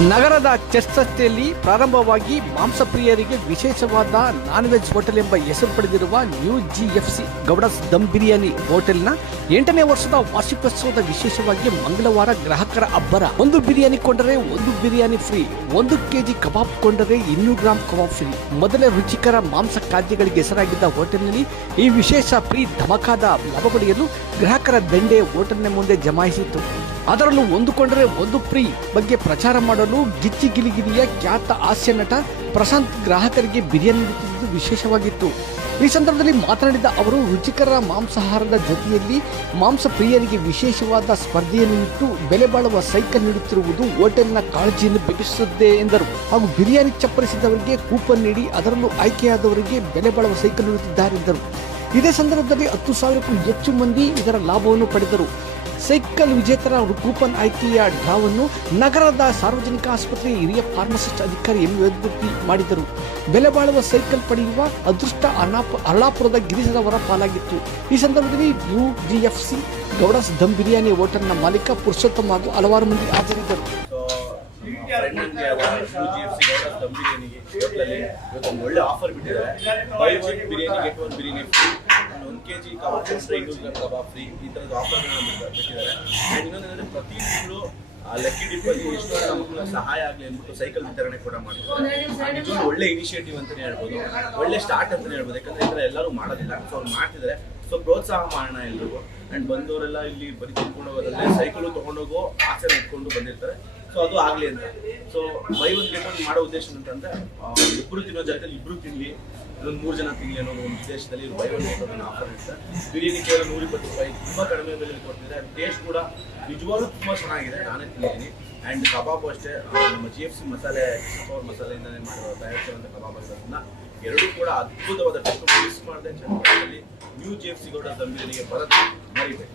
ನಗರದ ಚರ್ಚ್ ರಸ್ತೆಯಲ್ಲಿ ಪ್ರಾರಂಭವಾಗಿ ಮಾಂಸಪ್ರಿಯರಿಗೆ ವಿಶೇಷವಾದ ನಾನ್ ವೆಜ್ ಹೋಟೆಲ್ ಎಂಬ ಹೆಸರು ಪಡೆದಿರುವ ನ್ಯೂ ಜಿಎಫ್ಸಿ ಗೌಡಸ್ ದಮ್ ಬಿರಿಯಾನಿ ಹೋಟೆಲ್ನ 8ನೇ ವರ್ಷದ ವಾರ್ಷಿಕೋತ್ಸವದ ವಿಶೇಷವಾಗಿ ಮಂಗಳವಾರ ಗ್ರಾಹಕರ ಅಬ್ಬರ. ಒಂದು ಬಿರಿಯಾನಿ ಕೊಂಡರೆ ಒಂದು biryani free, 1 KG kebab ಕೊಂಡರೆ 200 gram ಕಬಾಬ್ ಫ್ರೀ. ಮೊದಲೇ ರುಚಿಕರ ಮಾಂಸ ಖಾದ್ಯಗಳಿಗೆ ಹೆಸರಾಗಿದ್ದ ಹೋಟೆಲ್ನಲ್ಲಿ ಈ ವಿಶೇಷ ಫ್ರೀ ಧಮಕಾದ ಲಾಭ ಪಡೆಯಲು ಗ್ರಾಹಕರ ದಂಡೆ ಹೋಟೆಲ್ನ ಮುಂದೆ ಜಮಾಯಿಸಿತು. ಅದರಲ್ಲೂ ಒಂದು ಕೊಂಡರೆ ಒಂದು ಫ್ರೀ ಬಗ್ಗೆ ಪ್ರಚಾರ ಮಾಡಲು ಗಿಚ್ಚಿ ಗಿಲಿಗಿರಿಯ ಖ್ಯಾತ ಹಾಸ್ಯ ನಟ ಪ್ರಶಾಂತ್ ಗ್ರಾಹಕರಿಗೆ ಬಿರಿಯಾನಿ ನೀಡುತ್ತಿದ್ದು ವಿಶೇಷವಾಗಿತ್ತು. ಈ ಸಂದರ್ಭದಲ್ಲಿ ಮಾತನಾಡಿದ ಅವರು, ರುಚಿಕರ ಮಾಂಸಾಹಾರದ ಜೊತೆಯಲ್ಲಿ ಮಾಂಸ ಪ್ರಿಯರಿಗೆ ವಿಶೇಷವಾದ ಸ್ಪರ್ಧೆಯನ್ನು ಇಟ್ಟು ಬೆಲೆ ಬಾಳುವ ಸೈಕಲ್ ನೀಡುತ್ತಿರುವುದು ಹೋಟೆಲ್ನ ಕಾಳಜಿಯನ್ನು ಬೆಳೆಸುತ್ತದೆ ಎಂದರು. ಹಾಗೂ ಬಿರಿಯಾನಿ ಚಪ್ಪರಿಸಿದವರಿಗೆ ಕೂಪನ್ ನೀಡಿ ಅದರಲ್ಲೂ ಆಯ್ಕೆಯಾದವರಿಗೆ ಬೆಲೆ ಬಾಳುವ ಸೈಕಲ್ ನೀಡುತ್ತಿದ್ದಾರೆ ಎಂದರು. ಇದೇ ಸಂದರ್ಭದಲ್ಲಿ 10,000ಕ್ಕೂ ಹೆಚ್ಚು ಮಂದಿ ಇದರ ಲಾಭವನ್ನು ಪಡೆದರು. ಸೈಕಲ್ ವಿಜೇತರ ಕೂಪನ್ ಆಯ್ಕೆಯ ಡ್ರಾವನ್ನು ನಗರದ ಸಾರ್ವಜನಿಕ ಆಸ್ಪತ್ರೆಯ ಹಿರಿಯ ಫಾರ್ಮಸಿಸ್ಟ್ ಅಧಿಕಾರಿ ಎಂ ಮಾಡಿದರು. ಬೆಲೆ ಬಾಳುವ ಸೈಕಲ್ ಪಡೆಯುವ ಅದೃಷ್ಟ ಅರ್ಲಾಪುರದ ಗಿರಿಜದವರ ಪಾಲಾಗಿತ್ತು. ಈ ಸಂದರ್ಭದಲ್ಲಿ ಯು ಜಿಎಫ್ಸಿ ಗೌಡಸ್ ದಮ್ ಬಿರಿಯಾನಿ ಹೋಟೆಲ್ನ ಮಾಲೀಕ ಪುರುಷೋತ್ತಮ ಹಾಗೂ ಹಲವಾರು ಮಂದಿ ಹಾಜರಿದ್ದರು. ಒಳ್ಳೆ ಆಫರ್ ಬಿಟ್ಟಿದ್ದಾರೆ. By one biryani get one biryani free, 1 KG kebab free, 200 kebab free, ಈ ಥರದ ಆಫರ್ಗಳನ್ನ ಬಿಟ್ಟಿದ್ದಾರೆ. ಆ್ಯಂಡ್ ಇನ್ನೊಂದೇನಂದ್ರೆ ಪ್ರತಿ ತಿಂಗಳು ಲಕ್ಕಿ ಡಿಪ್ಪಲ್ಲಿ ಎಷ್ಟೋ ನಮಗೂ ಸಹಾಯ ಆಗಲಿ ಅಂದ್ಬಿಟ್ಟು ಸೈಕಲ್ ವಿತರಣೆ ಕೂಡ ಮಾಡಿದ್ದಾರೆ. ಇದು ಒಳ್ಳೆ ಇನಿಷಿಯೇಟಿವ್ ಅಂತಲೇ ಹೇಳ್ಬೋದು, ಒಳ್ಳೆ ಸ್ಟಾರ್ಟ್ ಅಂತಲೇ ಹೇಳ್ಬೋದು. ಯಾಕಂದ್ರೆ ಈ ಥರ ಎಲ್ಲರೂ ಮಾಡೋದಿಲ್ಲ, ಸೊ ಅವ್ರು ಮಾಡ್ತಿದ್ದಾರೆ. ಸೊ ಪ್ರೋತ್ಸಾಹ ಮಾಡೋಣ ಎಲ್ರಿಗೂ. ಆ್ಯಂಡ್ ಬಂದವರೆಲ್ಲ ಇಲ್ಲಿ ಬರೀ ತಿನ್ಕೊಂಡು ಹೋಗೋದಲ್ಲೇ ಸೈಕಲು ತೊಗೊಂಡೋಗೋ ಆಚೆ ಇಟ್ಕೊಂಡು ಬಂದಿರ್ತಾರೆ. ಸೊ ಅದು ಆಗಲಿ ಅಂತ. So by one get one ಮಾಡೋ ಉದ್ದೇಶ ಅಂತಂದ್ರೆ ಇಬ್ಬರು ತಿನ್ನೋ ಜಾಗದಲ್ಲಿ ಇಬ್ಬರು ತಿನ್ನಲಿ, ಇನ್ನೊಂದು 3 ಜನ ತಿನ್ನಲಿ ಅನ್ನೋ ಒಂದು ಉದ್ದೇಶದಲ್ಲಿ by one get one offer ಇರುತ್ತೆ. ಬಿರಿಯಾನಿ ಕೇವಲ 120 ರೂಪಾಯಿ, ತುಂಬ ಕಡಿಮೆ ಬೆಲೆಯಲ್ಲಿ ಕೊಡ್ತಿದ್ದಾರೆ. ಟೇಸ್ಟ್ ಕೂಡ ನಿಜವಾಗ್ಲೂ ತುಂಬ ಚೆನ್ನಾಗಿದೆ, ನಾನೇ ತಿಂದಿದ್ದೀನಿ. ಆ್ಯಂಡ್ ಕಬಾಬು ಅಷ್ಟೇ, ನಮ್ಮ ಜಿಎಫ್ಸಿ ಮಸಾಲೆ ಮಸಾಲೆಯಿಂದಲೇ ಮಾಡಿರೋ ತಯಾರಿಸಿರುವಂಥ ಕಬಾಬ್ ಆಗಿರೋದ್ರಿಂದ ಎರಡೂ ಕೂಡ ಅದ್ಭುತವಾದ ಟೇಸ್ಟ್. ಮಿಸ್ ಮಾಡದೆ ಚೆನ್ನಾಗಿ ನ್ಯೂ ಜಿಎಫ್ಸಿ ಗೌಡಸ್ ದಮ್ ಬಿರಿಯಾನಿಗೆ ಬರೋದು ಮರಿಬೇಡಿ.